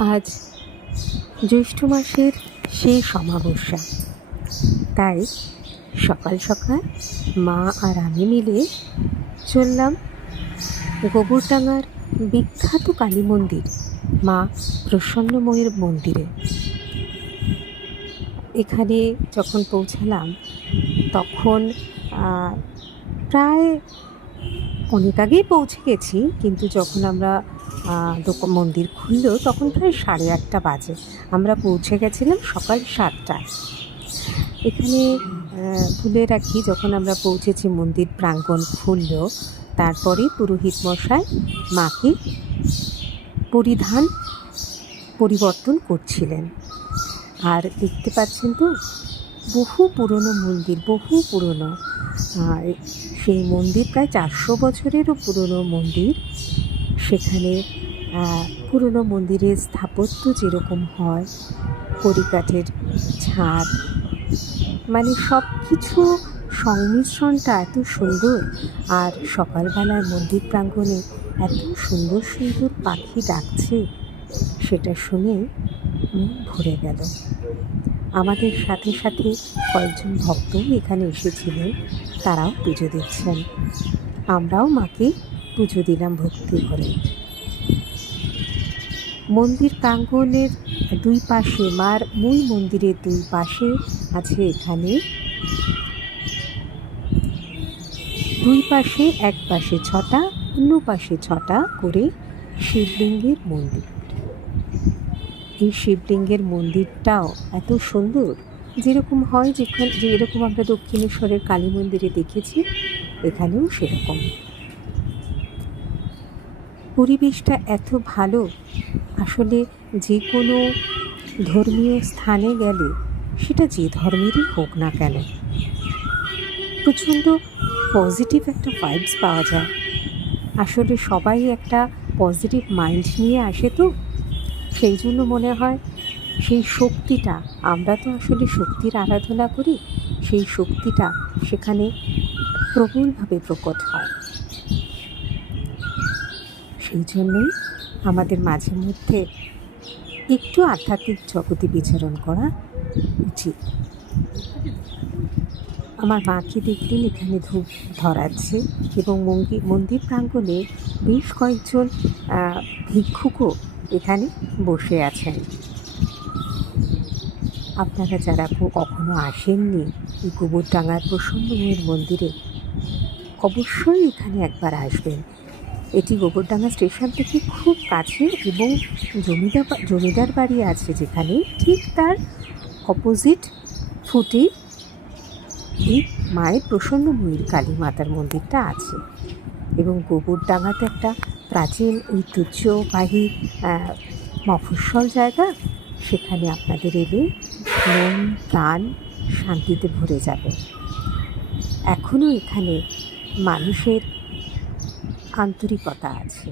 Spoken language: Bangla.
আজ জ্যৈষ্ঠ মাসের শেষ অমাবস্যা, তাই সকাল সকাল মা আর আমি মিলে চললাম গোবরডাঙ্গার বিখ্যাত কালী মন্দির মা প্রসন্নময়ীর মন্দিরে। এখানে যখন পৌঁছালাম তখন প্রায় অনেক আগেই পৌঁছে গেছি, কিন্তু যখন আমরা মন্দির খুলল তখন প্রায় 8:30 বাজে। আমরা পৌঁছে গেছিলাম সকাল 7টায়। এখানে বলে রাখি, যখন আমরা পৌঁছেছি মন্দির প্রাঙ্গণ খুলল, তারপরে পুরোহিত মশাই মাকে পরিবর্তন করছিলেন। আর দেখতে পাচ্ছেন তো, বহু পুরনো মন্দির, বহু পুরনো। সেই মন্দির প্রায় 400 বছরেরও পুরনো মন্দির। সেখানে পুরনো মন্দিরের স্থাপত্য যেরকম হয়, কড়িকাঠের ছাদ, মানে সব কিছু সংমিশ্রণটা এত সুন্দর। আর সকালবেলায় মন্দির প্রাঙ্গণে এত সুন্দর সুন্দর পাখি ডাকছে, সেটা শুনে মন ভরে গেল। আমাদের সাথে সাথে কয়েকজন ভক্ত এখানে এসেছিলেন, তারাও পুজো দিচ্ছেন। আমরাও মাকে পুজো দিলাম ভক্তি করে। মন্দির প্রাঙ্গণের দুই পাশে, মার মূল মন্দিরের দুই পাশে আছে এখানে দুই পাশে, এক পাশে 6টা, অন্য পাশে 6টা করে শিবলিঙ্গের মন্দির। এই শিবলিঙ্গের মন্দিরটাও এত সুন্দর, যেরকম হয় যেরকম আমরা দক্ষিণেশ্বরের কালী মন্দিরে দেখেছি, এখানেও সেরকম। পরিবেশটা এত ভালো, আসলে যে কোনো ধর্মীয় স্থানে গেলে, সেটা যে ধর্মেরই হোক না কেন, প্রচণ্ড পজিটিভ একটা ভাইবস পাওয়া যায়। আসলে সবাই একটা পজিটিভ মাইন্ড নিয়ে আসে, তো সেই জন্য মনে হয় সেই শক্তিটা, আমরা তো আসলে শক্তির আরাধনা করি, সেই শক্তিটা সেখানে প্রবলভাবে প্রকট হয়। সেই জন্যই আমাদের মাঝে মধ্যে একটু আধ্যাত্মিক জগতে বিচরণ করা উচিত। আমার মাকে দেখলেন এখানে ধূপ ধরাচ্ছে, এবং মন্দির প্রাঙ্গণে বেশ কয়েকজন ভিক্ষুকও এখানে বসে আছেন। আপনারা যারা কখনো আসেননি এই গোবরডাঙ্গার প্রসন্নময়ীর মন্দিরে, অবশ্যই এখানে একবার আসবেন। এটি গোবরডাঙ্গা স্টেশন থেকে খুব কাছে, এবং জমিদার বাড়ি আছে যেখানে, ঠিক তার অপোজিট ফুটে এই মায়ের প্রসন্নময়ীর কালী মাতার মন্দিরটা আছে। এবং গোবরডাঙ্গাতে একটা প্রাচীন ঐতিহ্যবাহী মফস্বল জায়গা, সেখানে আপনাদের এলে মন প্রাণ শান্তিতে ভরে যাবে। এখনও এখানে মানুষের আন্তরিকতা আছে।